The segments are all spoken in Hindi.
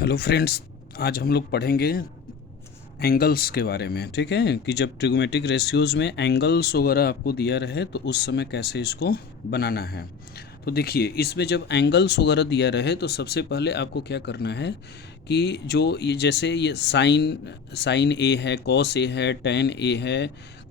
हेलो फ्रेंड्स, आज हम लोग पढ़ेंगे एंगल्स के बारे में। ठीक है कि जब ट्रिग्मेटिक रेशियोज़ में एंगल्स वगैरह आपको दिया रहे तो उस समय कैसे इसको बनाना है। तो देखिए, इसमें जब एंगल्स वगैरह दिया रहे तो सबसे पहले आपको क्या करना है कि जो ये जैसे ये साइन ए है, कॉस ए है, टेन ए है,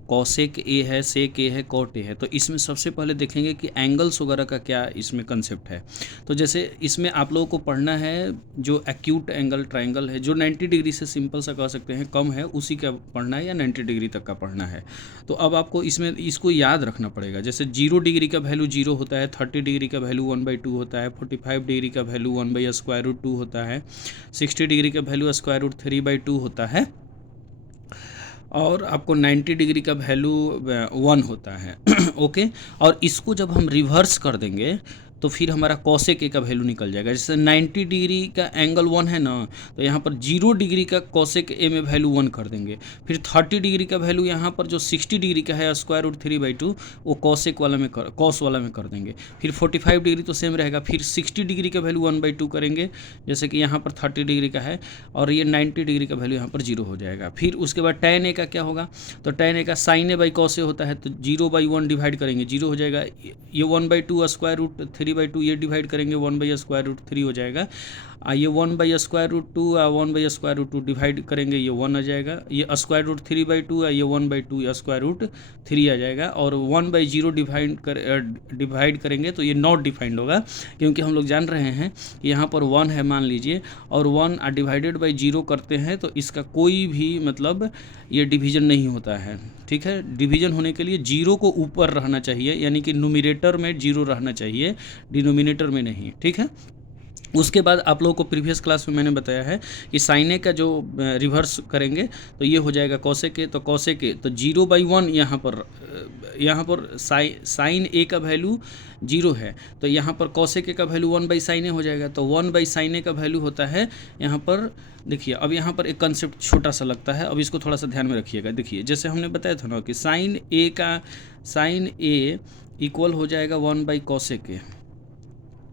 कॉसेक ए है, सेक ए है, कॉट ए है। तो इसमें सबसे पहले देखेंगे कि एंगल्स वगैरह का क्या इसमें कंसेप्ट है। तो जैसे इसमें आप लोगों को पढ़ना है जो एक्यूट एंगल ट्रायंगल है, जो 90 डिग्री से सिंपल सा कह सकते हैं कम है, उसी का पढ़ना है या 90 डिग्री तक का पढ़ना है। तो अब आपको इसमें इसको याद रखना पड़ेगा। जैसे 0 डिग्री का वैल्यू 0 होता है, 30 डिग्री का वैल्यू 1/2 होता है, 45 डिग्री का वैल्यू 1/√2 होता है, 60 डिग्री का वैल्यू √3/2 होता है, और आपको 90 डिग्री का वैल्यू 1 होता है। ओके। और इसको जब हम रिवर्स कर देंगे तो फिर हमारा कॉसेक ए का वैल्यू निकल जाएगा। जैसे 90 डिग्री का एंगल 1 है ना, तो यहाँ पर 0 डिग्री का कॉसेक ए में वैल्यू 1 कर देंगे। फिर 30 डिग्री का वैल्यू यहाँ पर जो 60 डिग्री का है √3/2, वो कॉसेक वाला में कॉस वाला में कर देंगे। फिर 45 डिग्री तो सेम रहेगा। फिर 60 डिग्री का वैल्यू 1/2 करेंगे, जैसे कि यहाँ पर 30 डिग्री का है, और ये 90 डिग्री का वैल्यू यहाँ पर 0 हो जाएगा। फिर उसके बाद tan ए का क्या होगा, तो tan ए का sin a cos a होता है, तो 0/1 डिवाइड करेंगे, 0 हो जाएगा। ये 1/2 √3/2 ये डिवाइड करेंगे, 1/√3 हो जाएगा। ये 1/√2 1/√2 डिवाइड करेंगे, ये 1 आ जाएगा। ये √3/2 ये 1/2 √3 आ जाएगा। और 1/0 डिवाइड करेंगे तो ये नॉट डिफाइंड होगा, क्योंकि हम लोग जान रहे हैं कि यहाँ पर 1 है मान लीजिए, और 1 डिवाइडेड बाई 0 करते हैं तो इसका कोई भी मतलब ये डिवीजन नहीं होता है। ठीक है, डिवीजन होने के लिए 0 को ऊपर रहना चाहिए, यानी कि न्यूमरेटर में 0 रहना चाहिए, डिनोमिनेटर में नहीं। ठीक है। उसके बाद आप लोगों को प्रीवियस क्लास में मैंने बताया है कि साइन ए का जो रिवर्स करेंगे तो ये हो जाएगा कॉसेक ए। तो कॉसेक ए तो 0/1 यहाँ पर साइन ए का वैल्यू 0 है, तो यहाँ पर कॉसेक ए का वैल्यू 1/sin ए हो जाएगा। तो 1/sin ए का वैल्यू होता है यहाँ पर। देखिए, अब यहाँ पर एक कंसेप्ट छोटा सा लगता है, अब इसको थोड़ा सा ध्यान में रखिएगा। देखिए, जैसे हमने बताया था ना कि साइन ए इक्वल हो जाएगा 1/cosec ए।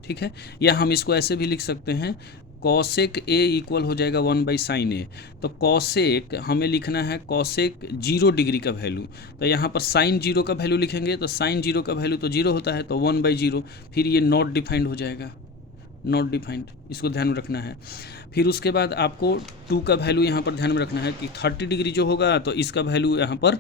ठीक है, या हम इसको ऐसे भी लिख सकते हैं, कॉसेक ए इक्वल हो जाएगा 1/sin ए। तो कॉसेक हमें लिखना है कॉसेक 0 डिग्री का वैल्यू, तो यहाँ पर साइन 0 का वैल्यू लिखेंगे, तो साइन 0 का वैल्यू तो 0 होता है, तो 1/0। फिर ये नॉट डिफाइंड हो जाएगा, नॉट डिफाइंड, इसको ध्यान में रखना है। फिर उसके बाद आपको 2 का वैल्यू यहाँ पर ध्यान में रखना है कि 30 डिग्री जो होगा तो इसका वैल्यू यहाँ पर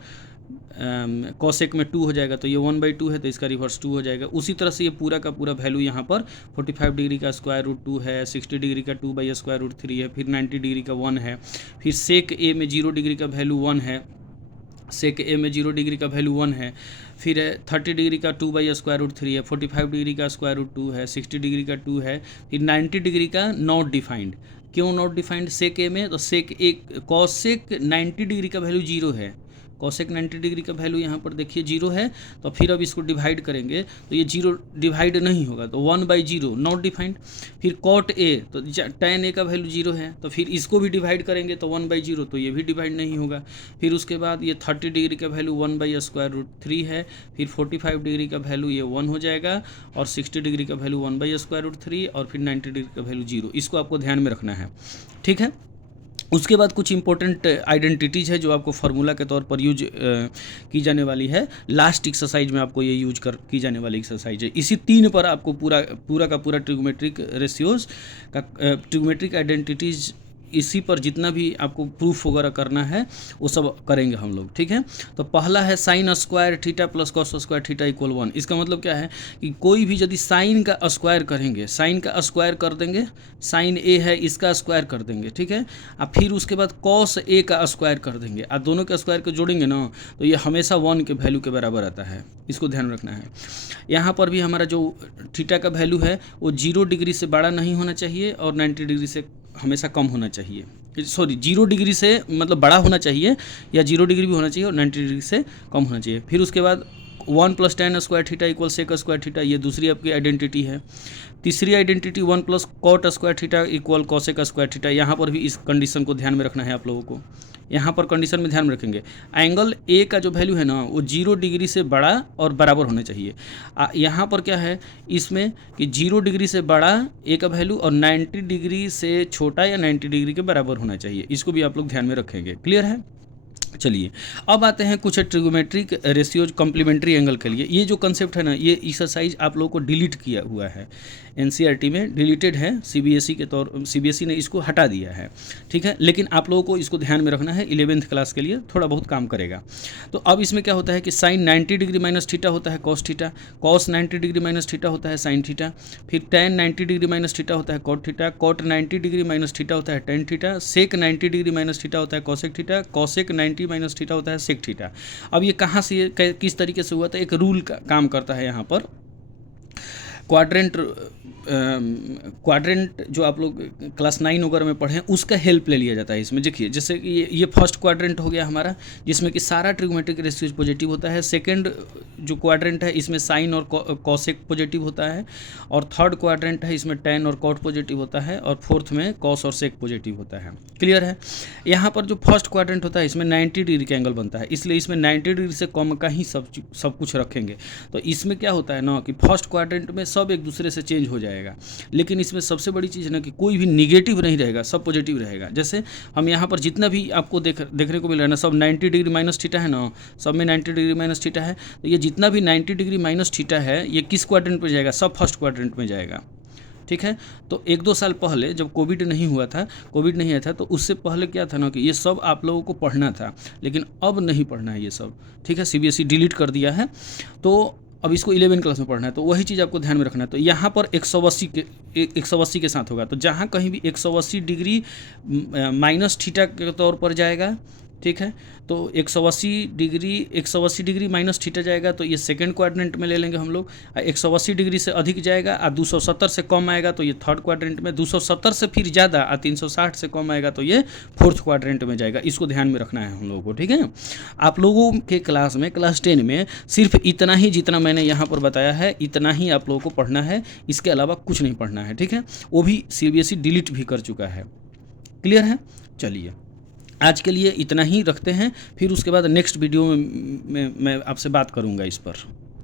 कॉसेक में 2 हो जाएगा, तो ये 1/2 है, तो इसका रिवर्स 2 हो जाएगा। उसी तरह से ये पूरा का पूरा वैल्यू यहाँ पर 45 डिग्री का √2 है, 60 डिग्री का 2/√3 है, फिर 90 डिग्री का 1 है। फिर सेक ए में 0 डिग्री का वैल्यू 1 है, सेक ए में 0 डिग्री का वैल्यू 1 है। फिर 30 डिग्री का 2/√3 है, 45 डिग्री का √2 है, 60 डिग्री का 2 है। फिर 90 डिग्री का नॉट डिफाइंड। क्यों नॉट डिफाइंड सेक ए में, तो सेक ए कॉसेक 90 डिग्री का वैल्यू 0 है, कॉसेक 90 डिग्री का वैल्यू यहाँ पर देखिए 0 है। तो फिर अब इसको डिवाइड करेंगे तो ये 0 डिवाइड नहीं होगा, तो 1/0 नॉट डिफाइंड। फिर कॉट ए तो tan ए का वैल्यू 0 है, तो फिर इसको भी डिवाइड करेंगे तो 1/0, तो ये भी डिवाइड नहीं होगा। फिर उसके बाद ये 30 डिग्री का वैल्यू 1/√3 है, फिर 45 डिग्री का वैल्यू ये 1 हो जाएगा, और 60 डिग्री का वैल्यू 1/√3, और फिर 90 डिग्री का वैल्यू 0। इसको आपको ध्यान में रखना है। ठीक है। उसके बाद कुछ इंपॉर्टेंट आइडेंटिटीज़ है जो आपको फार्मूला के तौर पर यूज की जाने वाली है। लास्ट एक्सरसाइज में आपको ये यूज की जाने वाली एक्सरसाइज है। इसी 3 पर आपको पूरा का पूरा ट्रिग्मेट्रिक रेशियोज़ का ट्रिग्मेट्रिक आइडेंटिटीज़, इसी पर जितना भी आपको प्रूफ वगैरह करना है वो सब करेंगे हम लोग। ठीक है। तो पहला है sine square theta plus cos square theta equal 1। इसका मतलब क्या है कि कोई भी यदि साइन का स्क्वायर करेंगे, साइन का स्क्वायर कर देंगे, साइन ए है इसका स्क्वायर कर देंगे। ठीक है। और फिर उसके बाद कॉस ए का स्क्वायर कर देंगे, और दोनों के स्क्वायर को जोड़ेंगे ना, तो ये हमेशा 1 के वैल्यू के बराबर आता है। इसको ध्यान रखना है। यहाँ पर भी हमारा जो थीटा का वैल्यू है वो 0 डिग्री से बड़ा नहीं होना चाहिए, और 90 डिग्री से हमेशा कम होना चाहिए। सॉरी, 0 डिग्री से मतलब बड़ा होना चाहिए, या 0 डिग्री भी होना चाहिए, और 90 डिग्री से कम होना चाहिए। फिर उसके बाद 1 + tan square theta equal sec square theta, ये दूसरी आपकी आइडेंटिटी है। तीसरी identity 1 + cot square theta equal cosec square theta. यहाँ पर भी इस कंडीशन को ध्यान में रखना है आप लोगों को। यहाँ पर कंडीशन में ध्यान में रखेंगे, एंगल ए का जो वैल्यू है ना वो 0 डिग्री से बड़ा और बराबर होना चाहिए। यहाँ पर क्या है इसमें कि 0 डिग्री से बड़ा ए का वैल्यू और 90 डिग्री से छोटा या 90 डिग्री के बराबर होना चाहिए। इसको भी आप लोग ध्यान में रखेंगे। क्लियर है? चलिए अब आते हैं कुछ ट्रिगोमेट्रिक रेशियोज कॉम्प्लीमेंट्री एंगल के लिए। ये जो कंसेप्ट है ना, ये एक्सरसाइज आप लोगों को डिलीट किया हुआ है, एनसीईआरटी में डिलीटेड है, सीबीएसई के तौर सीबीएसई ने इसको हटा दिया है, ठीक है। लेकिन आप लोगों को इसको ध्यान में रखना है, 11th क्लास के लिए थोड़ा बहुत काम करेगा। तो अब इसमें क्या होता है कि साइन 90 डिग्री माइनस थीटा होता है cos theta, cos 90 degree minus theta होता है साइन थीटा, फिर tan 90 डिग्री माइनस थीटा होता है cot theta, cot 90 degree minus theta होता है tan theta, sec 90 degree minus theta होता है cosec theta, cosec 90 minus theta होता है सेक थीटा। अब ये कहाँ से किस तरीके से हुआ था, एक रूल का काम करता है यहाँ पर। क्वाड्रेंट जो आप लोग क्लास 9 वगैरह में पढ़े हैं उसका हेल्प ले लिया जाता है इसमें। देखिए जैसे कि ये फर्स्ट क्वाड्रेंट हो गया हमारा, जिसमें कि सारा ट्रिगोमेट्रिक रेशियोज पॉजिटिव होता है। सेकंड जो क्वाड्रेंट है इसमें साइन और कॉसेक पॉजिटिव होता है, और थर्ड क्वाड्रेंट है इसमें टैन और कॉट पॉजिटिव होता है, और फोर्थ में कॉस और सेक पॉजिटिव होता है। क्लियर है? यहाँ पर जो फर्स्ट क्वाड्रेंट होता है इसमें 90 डिग्री का एंगल बनता है, इसलिए इसमें 90 डिग्री से कम का ही सब कुछ रखेंगे। तो इसमें क्या होता है ना कि फर्स्ट क्वाड्रेंट में सब एक दूसरे से चेंज हो जाएगा, लेकिन इसमें सबसे बड़ी चीज़ है ना कि कोई भी निगेटिव नहीं रहेगा, सब पॉजिटिव रहेगा। जैसे हम यहाँ पर जितना भी आपको देखने को मिल रहा है ना, सब 90 डिग्री माइनस थीटा है ना, सब में 90 डिग्री माइनस थीटा है। तो ये जितना भी 90 डिग्री माइनस थीटा है ये किस क्वाड्रेंट में जाएगा? सब फर्स्ट क्वाड्रेंट में जाएगा, ठीक है। तो 1-2 साल पहले जब कोविड नहीं आया था, तो उससे पहले क्या था ना कि ये सब आप लोगों को पढ़ना था, लेकिन अब नहीं पढ़ना है ये सब, ठीक है। सीबीएसई डिलीट कर दिया है, तो अब इसको 11 क्लास में पढ़ना है। तो वही चीज़ आपको ध्यान में रखना है। तो यहाँ पर 180 के साथ होगा, तो जहाँ कहीं भी 180 डिग्री माइनस थीटा के तौर पर जाएगा, ठीक है। तो 180 डिग्री माइनस थीटा जाएगा, तो ये सेकंड क्वाड्रेंट में ले लेंगे हम लोग। 180 डिग्री से अधिक जाएगा और 270 से कम आएगा तो ये थर्ड क्वाड्रेंट में, 270 से फिर ज़्यादा और 360 से कम आएगा तो ये फोर्थ क्वाड्रेंट में जाएगा। इसको ध्यान में रखना है हम लोगों को, ठीक है। आप लोगों के क्लास में क्लास 10 में सिर्फ इतना ही जितना मैंने यहाँ पर बताया है इतना ही आप लोगों को पढ़ना है, इसके अलावा कुछ नहीं पढ़ना है, ठीक है। वो भी सीबीएसई डिलीट भी कर चुका है। क्लियर है? चलिए आज के लिए इतना ही रखते हैं, फिर उसके बाद नेक्स्ट वीडियो में मैं आपसे बात करूंगा इस पर।